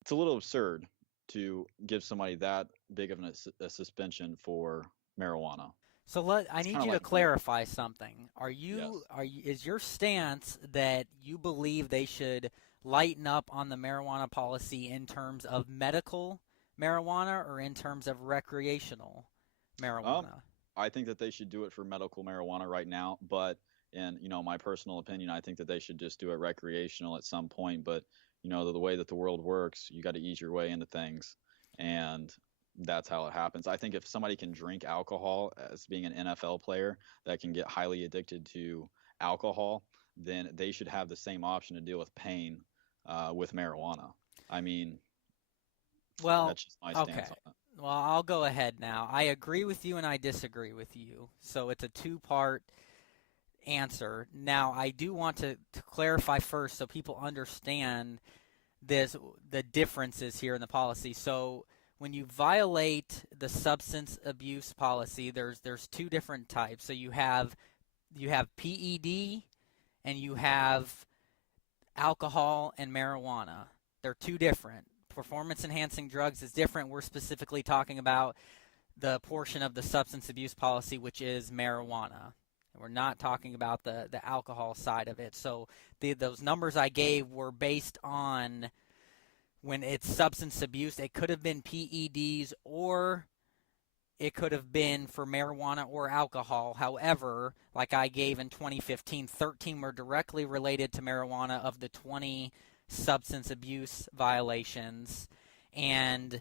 It's a little absurd to give somebody that big of a suspension for marijuana. So I need you to clarify something. Yes. Is your stance that you believe they should lighten up on the marijuana policy in terms of medical marijuana or in terms of recreational marijuana? I think that they should do it for medical marijuana right now, but in my personal opinion, I think that they should just do it recreational at some point. But the way that the world works, you got to ease your way into things, and that's how it happens. I think if somebody can drink alcohol as being an NFL player that can get highly addicted to alcohol, then they should have the same option to deal with pain with marijuana. I mean, that's just my stance on that. Well, I'll go ahead now. I agree with you and I disagree with you. So it's a 2-part answer. Now, I do want to clarify first so people understand the differences here in the policy. So when you violate the substance abuse policy, there's 2 different types. So you have PED and you have alcohol and marijuana. They're 2 different. Performance-enhancing drugs is different. We're specifically talking about the portion of the substance abuse policy, which is marijuana. We're not talking about the alcohol side of it. So those numbers I gave were based on when it's substance abuse. It could have been PEDs or it could have been for marijuana or alcohol. However, like I gave in 2015, 13 were directly related to marijuana of the 20 substance abuse violations. And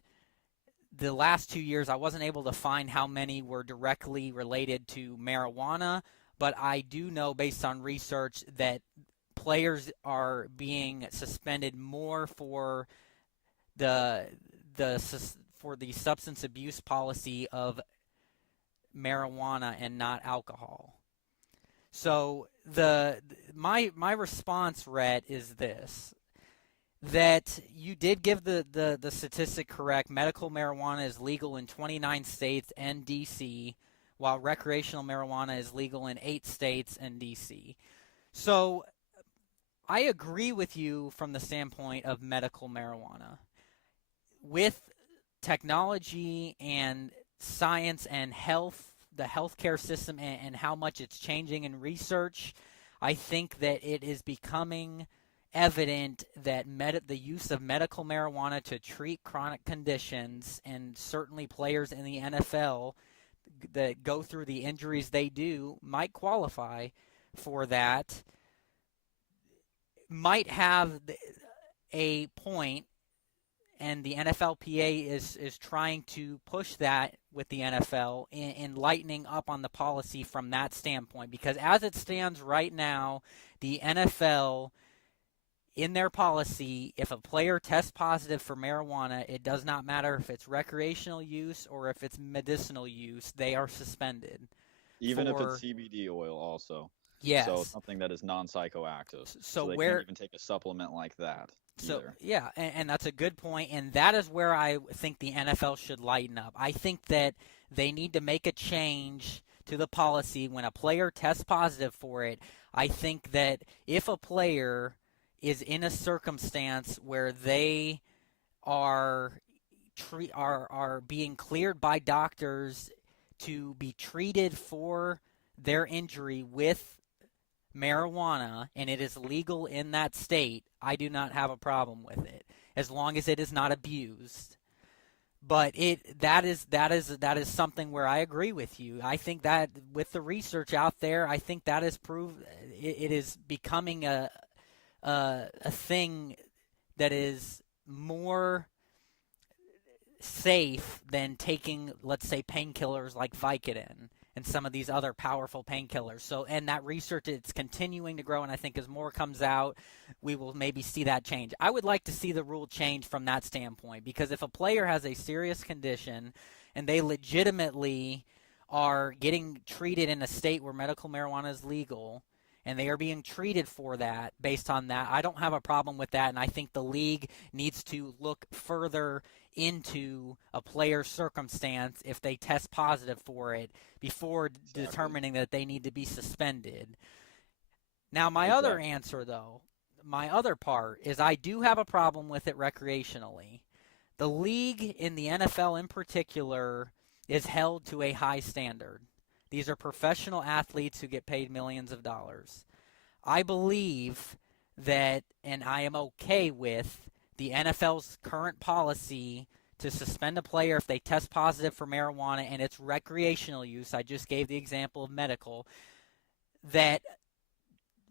the last 2 years, I wasn't able to find how many were directly related to marijuana, but I do know based on research that players are being suspended more for the substance abuse policy of marijuana and not alcohol. So my response, Rhett, is this: that you did give the statistic correct. Medical marijuana is legal in 29 states and D.C., while recreational marijuana is legal in 8 states and D.C. So I agree with you from the standpoint of medical marijuana. With technology and science and health, the healthcare system, and how much it's changing in research, I think that it is becoming evident that the use of medical marijuana to treat chronic conditions, and certainly players in the NFL that go through the injuries they do might qualify for that, might have a point, and the NFLPA is trying to push that with the NFL in lightening up on the policy from that standpoint. Because as it stands right now, the NFL, in their policy, if a player tests positive for marijuana, it does not matter if it's recreational use or if it's medicinal use, they are suspended. Even if it's CBD oil also. Yes. So something that is non-psychoactive. So they can't even take a supplement like that So either. yeah, and that's a good point, and that is where I think the NFL should lighten up. I think that they need to make a change to the policy when a player tests positive for it. I think that if a player is in a circumstance where they are being cleared by doctors to be treated for their injury with marijuana, and it is legal in that state, I do not have a problem with it, as long as it is not abused. But that is something where I agree with you. I think that with the research out there, I think that is proved. It is becoming a thing that is more safe than taking, let's say, painkillers like Vicodin and some of these other powerful painkillers. So, and that research, it's continuing to grow, and I think as more comes out, we will maybe see that change. I would like to see the rule change from that standpoint, because if a player has a serious condition and they legitimately are getting treated in a state where medical marijuana is legal, and they are being treated for that based on that, I don't have a problem with that, and I think the league needs to look further into a player's circumstance if they test positive for it before determining that they need to be suspended. Now, my other answer, though, my other part is I do have a problem with it recreationally. The league in the NFL in particular is held to a high standard. These are professional athletes who get paid millions of dollars. I believe that, and I am okay with, the NFL's current policy to suspend a player if they test positive for marijuana and it's recreational use. I just gave the example of medical. That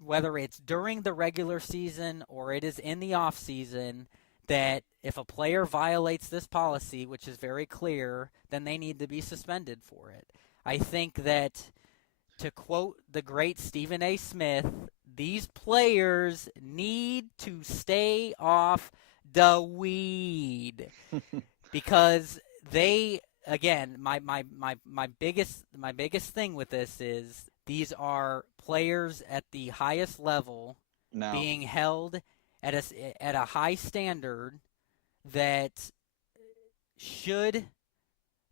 whether it's during the regular season or it is in the off season, that if a player violates this policy, which is very clear, then they need to be suspended for it. I think that, to quote the great Stephen A. Smith, these players need to stay off the weed. Because they, again, my biggest thing with this is these are players at the highest level being held at a high standard that should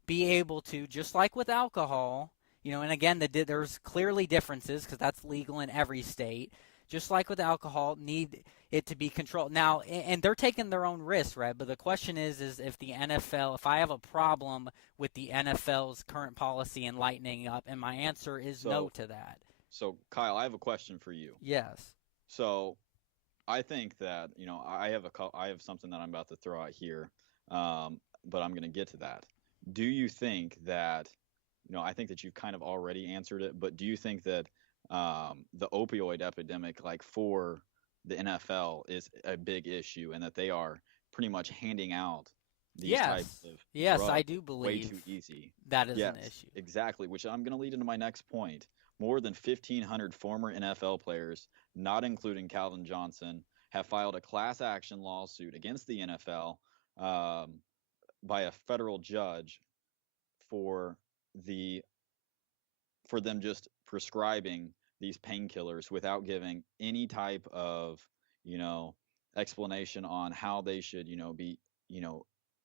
be able to, just like with alcohol, and again, there's clearly differences because that's legal in every state. Just like with alcohol, need it to be controlled. Now, and they're taking their own risks, right? But the question is if the NFL, if I have a problem with the NFL's current policy and lightening up, and my answer is no to that. So, Kyle, I have a question for you. Yes. So, I think that, I have something that I'm about to throw out here, but I'm going to get to that. Do you think that, I think that you've kind of already answered it, but do you think that the opioid epidemic, like for the NFL, is a big issue, and that they are pretty much handing out these types of drugs I do believe way too easy? That is an issue. Exactly, which I'm going to lead into my next point. More than 1,500 former NFL players, not including Calvin Johnson, have filed a class action lawsuit against the NFL by a federal judge for them just prescribing these painkillers without giving any type of, explanation on how they should, be,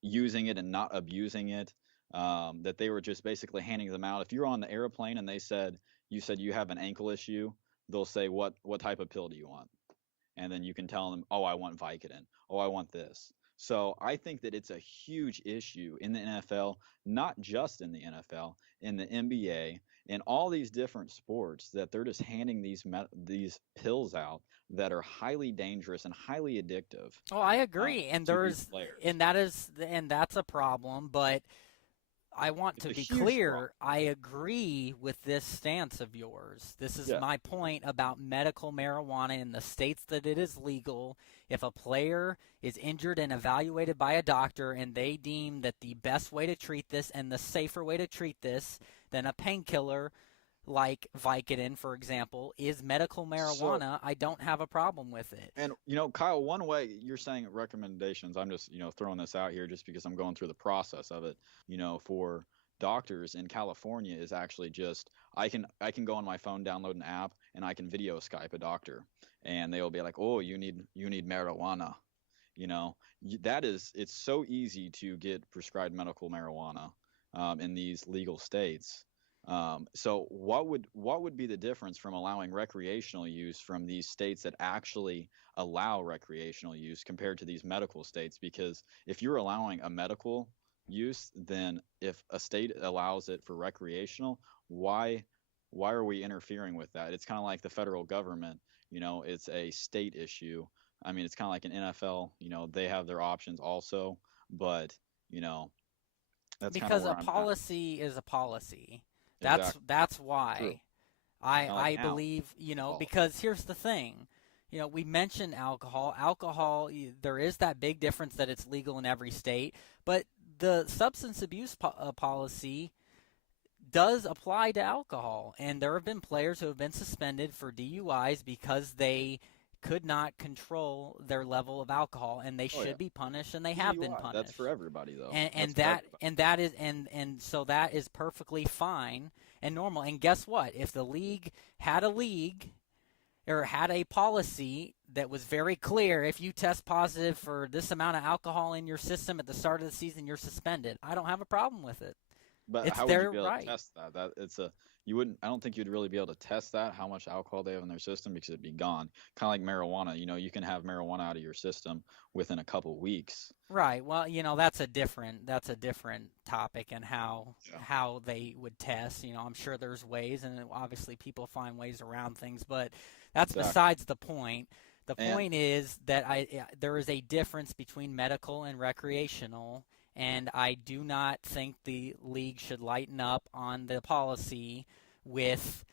using it and not abusing it. that they were just basically handing them out. If you're on the airplane and you said you have an ankle issue, they'll say, what type of pill do you want? And then you can tell them, oh, I want Vicodin. Oh, I want this. So I think that it's a huge issue in the NFL, not just in the NFL, in the NBA, in all these different sports, that they're just handing these pills out that are highly dangerous and highly addictive. Oh, I agree, and that's a problem. But I want to be clear. I agree with this stance of yours. This is my point about medical marijuana in the states that it is legal. If a player is injured and evaluated by a doctor and they deem that the best way to treat this and the safer way to treat this than a painkiller like Vicodin, for example, is medical marijuana, I don't have a problem with it. And, Kyle, one way you're saying recommendations, I'm just, throwing this out here just because I'm going through the process of it, for doctors in California is actually just, I can go on my phone, download an app, and I can video Skype a doctor, and they'll be like, oh, you need marijuana. It's so easy to get prescribed medical marijuana in these legal states. So what would be the difference from allowing recreational use from these states that actually allow recreational use compared to these medical states? Because if you're allowing a medical use, then if a state allows it for recreational, why are we interfering with that? It's kind of like the federal government, it's a state issue. I mean, it's kind of like an NFL, they have their options also, but, that's because kind of a policy is a policy. Exactly. That's why. True. I believe, because here's the thing. We mentioned alcohol. Alcohol, there is that big difference that it's legal in every state, but the substance abuse policy does apply to alcohol, and there have been players who have been suspended for DUIs because they could not control their level of alcohol, and they should be punished, and they have been punished. That's for everybody, though. And so that is perfectly fine and normal. And guess what? If the league had a policy that was very clear, if you test positive for this amount of alcohol in your system at the start of the season, you're suspended. I don't have a problem with it. But how would you be able to test that? I don't think you'd really be able to test that, how much alcohol they have in their system, because it'd be gone. Kind of like marijuana. You can have marijuana out of your system within a couple weeks. Right. Well, that's a different topic, and how they would test. I'm sure there's ways, and obviously people find ways around things, but that's besides the point. The point is that there is a difference between medical and recreational. And I do not think the league should lighten up on the policy with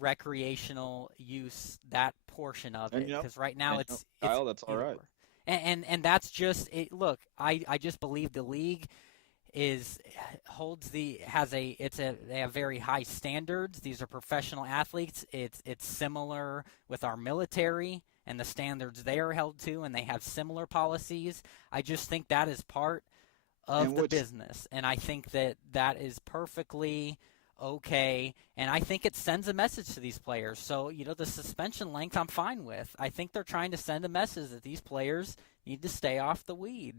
recreational use, that portion of it. Because right now it's Kyle, that's all right. And that's just it. Look, I just believe the league they have very high standards. These are professional athletes. It's similar with our military and the standards they are held to, and they have similar policies. I just think that is part of the business, and I think that is perfectly okay, and I think it sends a message to these players. So, the suspension length I'm fine with. I think they're trying to send a message that these players need to stay off the weed,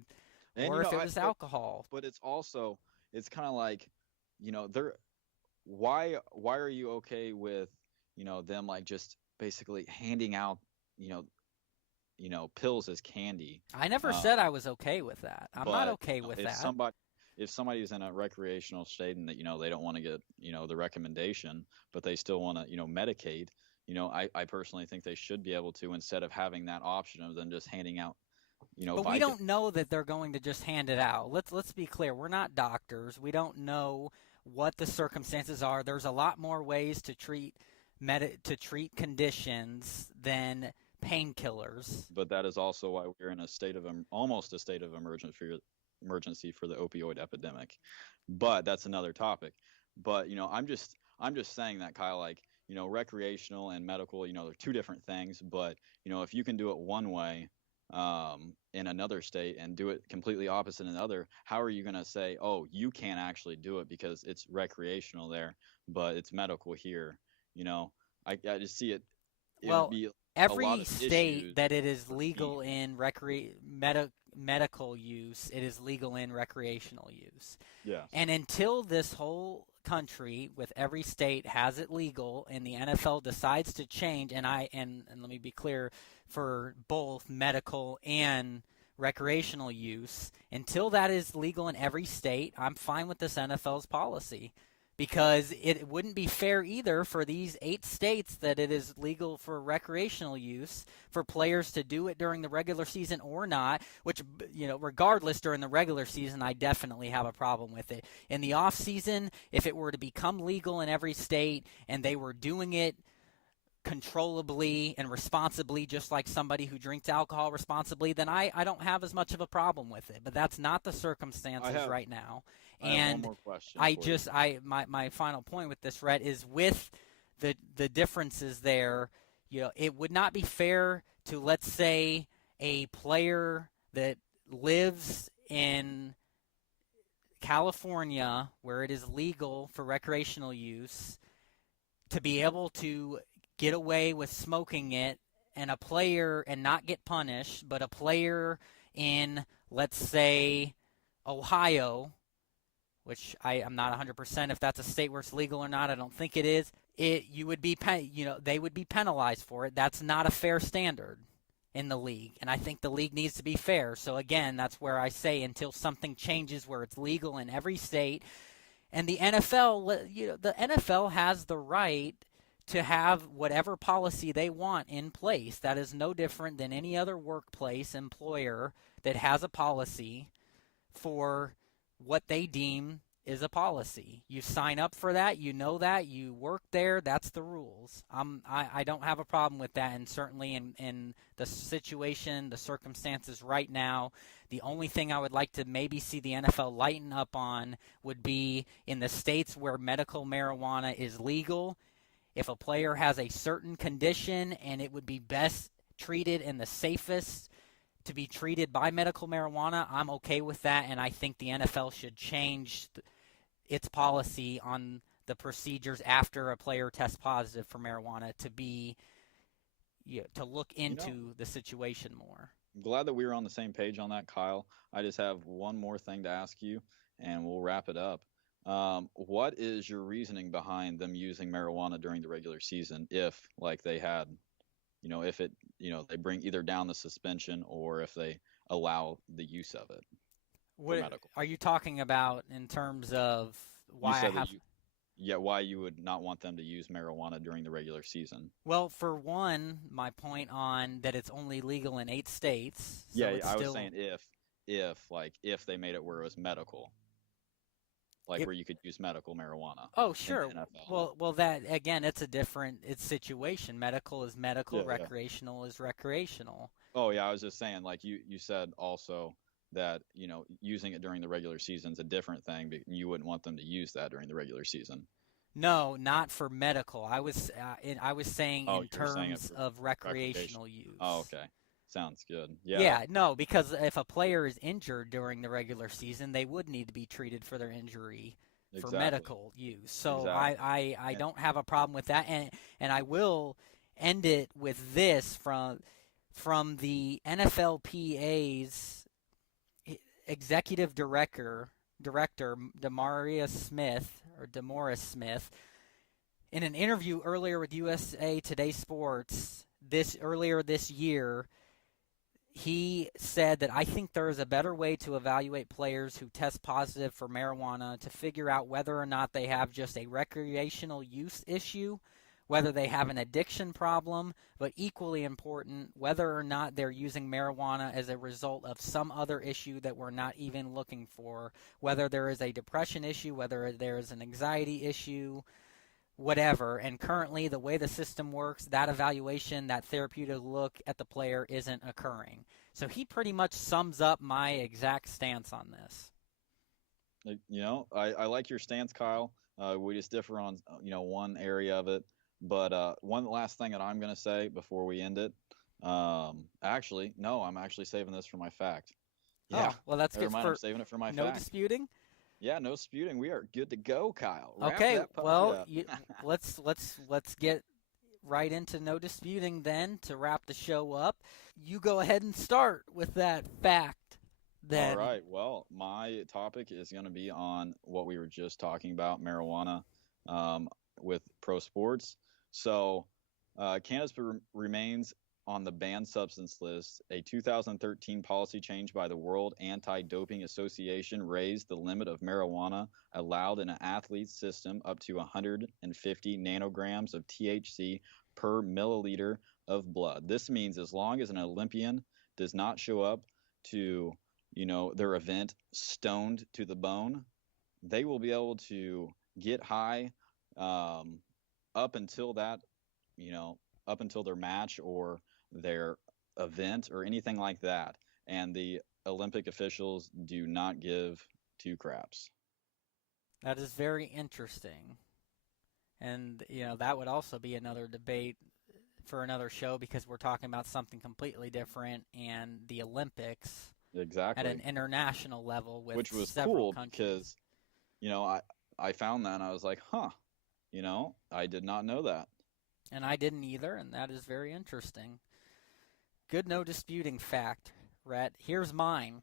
or if it was alcohol. But it's kind of like, why are you okay with, them like just basically handing out, pills as candy? I never said I was okay with that. I'm not okay with that. If somebody's in a recreational state and that, they don't want to get, the recommendation, but they still want to, medicate, I personally think they should be able to, instead of having that option of them just handing out, But we don't know that they're going to just hand it out. Let's be clear. We're not doctors. We don't know what the circumstances are. There's a lot more ways to treat conditions than painkillers. But that is also why we're in almost a state of emergency for the opioid epidemic. But that's another topic. But I'm just saying that, Kyle, like, recreational and medical, they're two different things. But if you can do it one way in another state and do it completely opposite in another, how are you going to say, oh, you can't actually do it because it's recreational there, but it's medical here? I just see it. Well, every state that it is legal in medical use, it is legal in recreational use. Yes. And until this whole country with every state has it legal and the NFL decides to change, and let me be clear, for both medical and recreational use, until that is legal in every state, I'm fine with this NFL's policy. Because it wouldn't be fair either for these 8 states that it is legal for recreational use for players to do it during the regular season or not, which, regardless, during the regular season, I definitely have a problem with it. In the off season, if it were to become legal in every state and they were doing it controllably and responsibly, just like somebody who drinks alcohol responsibly, then I don't have as much of a problem with it. But that's not the circumstances right now. I have one more question my final point with this, Rhett, is with the differences there. It would not be fair to, let's say, a player that lives in California where it is legal for recreational use to be able to get away with smoking it, and not get punished, but a player in, let's say, Ohio, which I'm not 100% if that's a state where it's legal or not. I don't think it is. They would be penalized for it. That's not a fair standard in the league, and I think the league needs to be fair. So again, that's where I say until something changes where it's legal in every state, and the NFL has the right to have whatever policy they want in place. That is no different than any other workplace employer that has a policy for what they deem is a policy. You sign up for that, you know that, you work there, that's the rules. I don't have a problem with that, and certainly in the situation, the circumstances right now, the only thing I would like to maybe see the NFL lighten up on would be in the states where medical marijuana is legal. If a player has a certain condition and it would be best treated and the safest to be treated by medical marijuana, I'm okay with that, and I think the NFL should change its policy on the procedures after a player tests positive for marijuana to look into the situation more. I'm glad that we were on the same page on that, Kyle. I just have one more thing to ask you, and we'll wrap it up. What is your reasoning behind them using marijuana during the regular season if, like, they had, if it, they bring either down the suspension or if they allow the use of it? What medical. Are you talking about in terms of why why you would not want them to use marijuana during the regular season? Well, for one, my point on that it's only legal in 8 states. So I was saying if they made it where it was medical. Where you could use medical marijuana. Oh, sure. Well, that, again, it's a different situation. Medical is medical, recreational is recreational. Oh, yeah, I was just saying, like you said also that, using it during the regular season is a different thing, but you wouldn't want them to use that during the regular season. No, not for medical. I was saying in terms of recreational use. Oh, okay. Sounds good. Yeah. Yeah, no, because if a player is injured during the regular season, they would need to be treated for their injury for medical use. So I don't have a problem with that, and I will end it with this from the NFLPA's executive director DeMaurice Smith, in an interview earlier with USA Today Sports earlier this year. He said that I think there is a better way to evaluate players who test positive for marijuana to figure out whether or not they have just a recreational use issue, whether they have an addiction problem, but equally important, whether or not they're using marijuana as a result of some other issue that we're not even looking for, whether there is a depression issue, whether there is an anxiety issue, whatever. And currently, the way the system works, that evaluation, that therapeutic look at the player isn't occurring. So he pretty much sums up my exact stance on this. I like your stance, Kyle. We just differ on, one area of it. But one last thing that I'm going to say before we end it. I'm actually saving this for my fact. Yeah. Oh, well, that's good. I'm saving it for my fact. No disputing? Yeah, no disputing. We are good to go, Kyle. Okay, well, let's get right into no disputing then to wrap the show up. You go ahead and start with that fact. then... All right. Well, my topic is going to be on what we were just talking about, marijuana, with pro sports. So, cannabis remains on the banned substance list. A 2013 policy change by the World Anti-Doping Association raised the limit of marijuana allowed in an athlete's system up to 150 nanograms of THC per milliliter of blood. This means as long as an Olympian does not show up to, their event stoned to the bone, they will be able to get high up until that, up until their match or their event or anything like that. And the Olympic officials do not give two craps. That is very interesting. And, that would also be another debate for another show because we're talking about something completely different, and the Olympics exactly at an international level with which was several cool countries. Because, I found that and I was like, I did not know that. And I didn't either, and that is very interesting. Good no disputing fact, Rhett. Here's mine.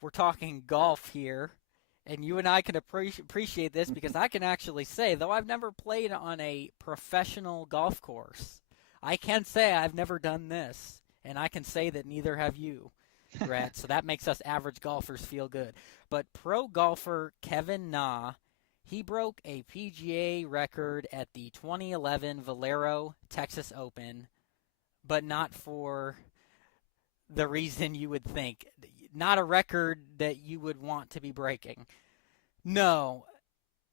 We're talking golf here, and you and I can appreciate this because I can actually say, though I've never played on a professional golf course, I can say I've never done this, and I can say that neither have you, Rhett. So that makes us average golfers feel good. But pro golfer Kevin Na, he broke a PGA record at the 2011 Valero Texas Open, but not for the reason you would think. Not a record that you would want to be breaking. No,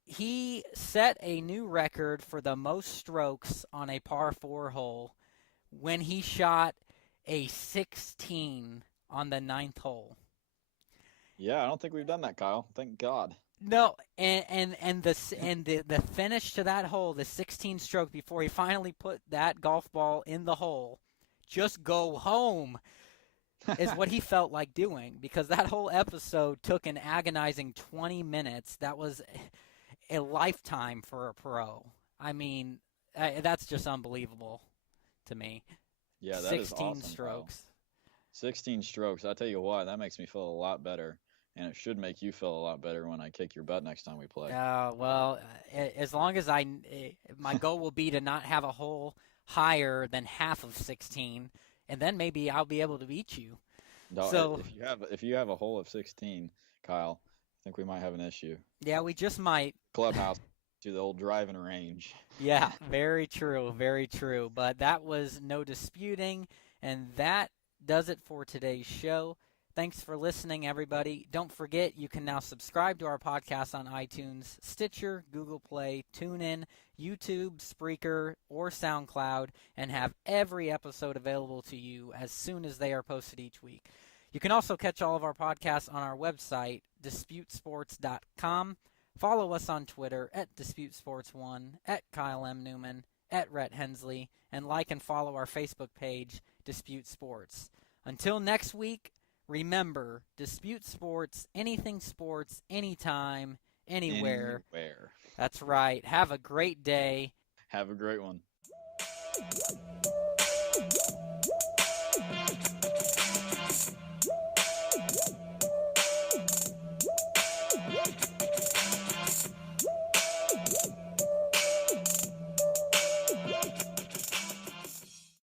he set a new record for the most strokes on a par 4 hole when he shot a 16 on the 9th hole. Yeah, I don't think we've done that, Kyle. Thank God. No, and the finish to that hole, the 16 stroke before he finally put that golf ball in the hole, just go home, is what he felt like doing, because that whole episode took an agonizing 20 minutes. That was a lifetime for a pro. I mean, that's just unbelievable to me. Yeah, that 16 is awesome, strokes. Kyle. 16 strokes. I tell you what, that makes me feel a lot better. And it should make you feel a lot better when I kick your butt next time we play. Well, as long as my goal will be to not have a hole higher than half of 16, and then maybe I'll be able to beat you. No, so if you have a hole of 16, Kyle, I think we might have an issue. Yeah, we just might. Clubhouse to the old driving range. Yeah, very true, very true. But that was no disputing, and that does it for today's show. Thanks for listening, everybody. Don't forget, you can now subscribe to our podcast on iTunes, Stitcher, Google Play, TuneIn, YouTube, Spreaker, or SoundCloud, and have every episode available to you as soon as they are posted each week. You can also catch all of our podcasts on our website, DisputeSports.com. Follow us on Twitter at DisputeSports1, at Kyle M. Neumann, at Rhett Hensley, and like and follow our Facebook page, Dispute Sports. Until next week, remember, Dispute Sports, anything sports, anytime, anywhere. That's right. Have a great day. Have a great one.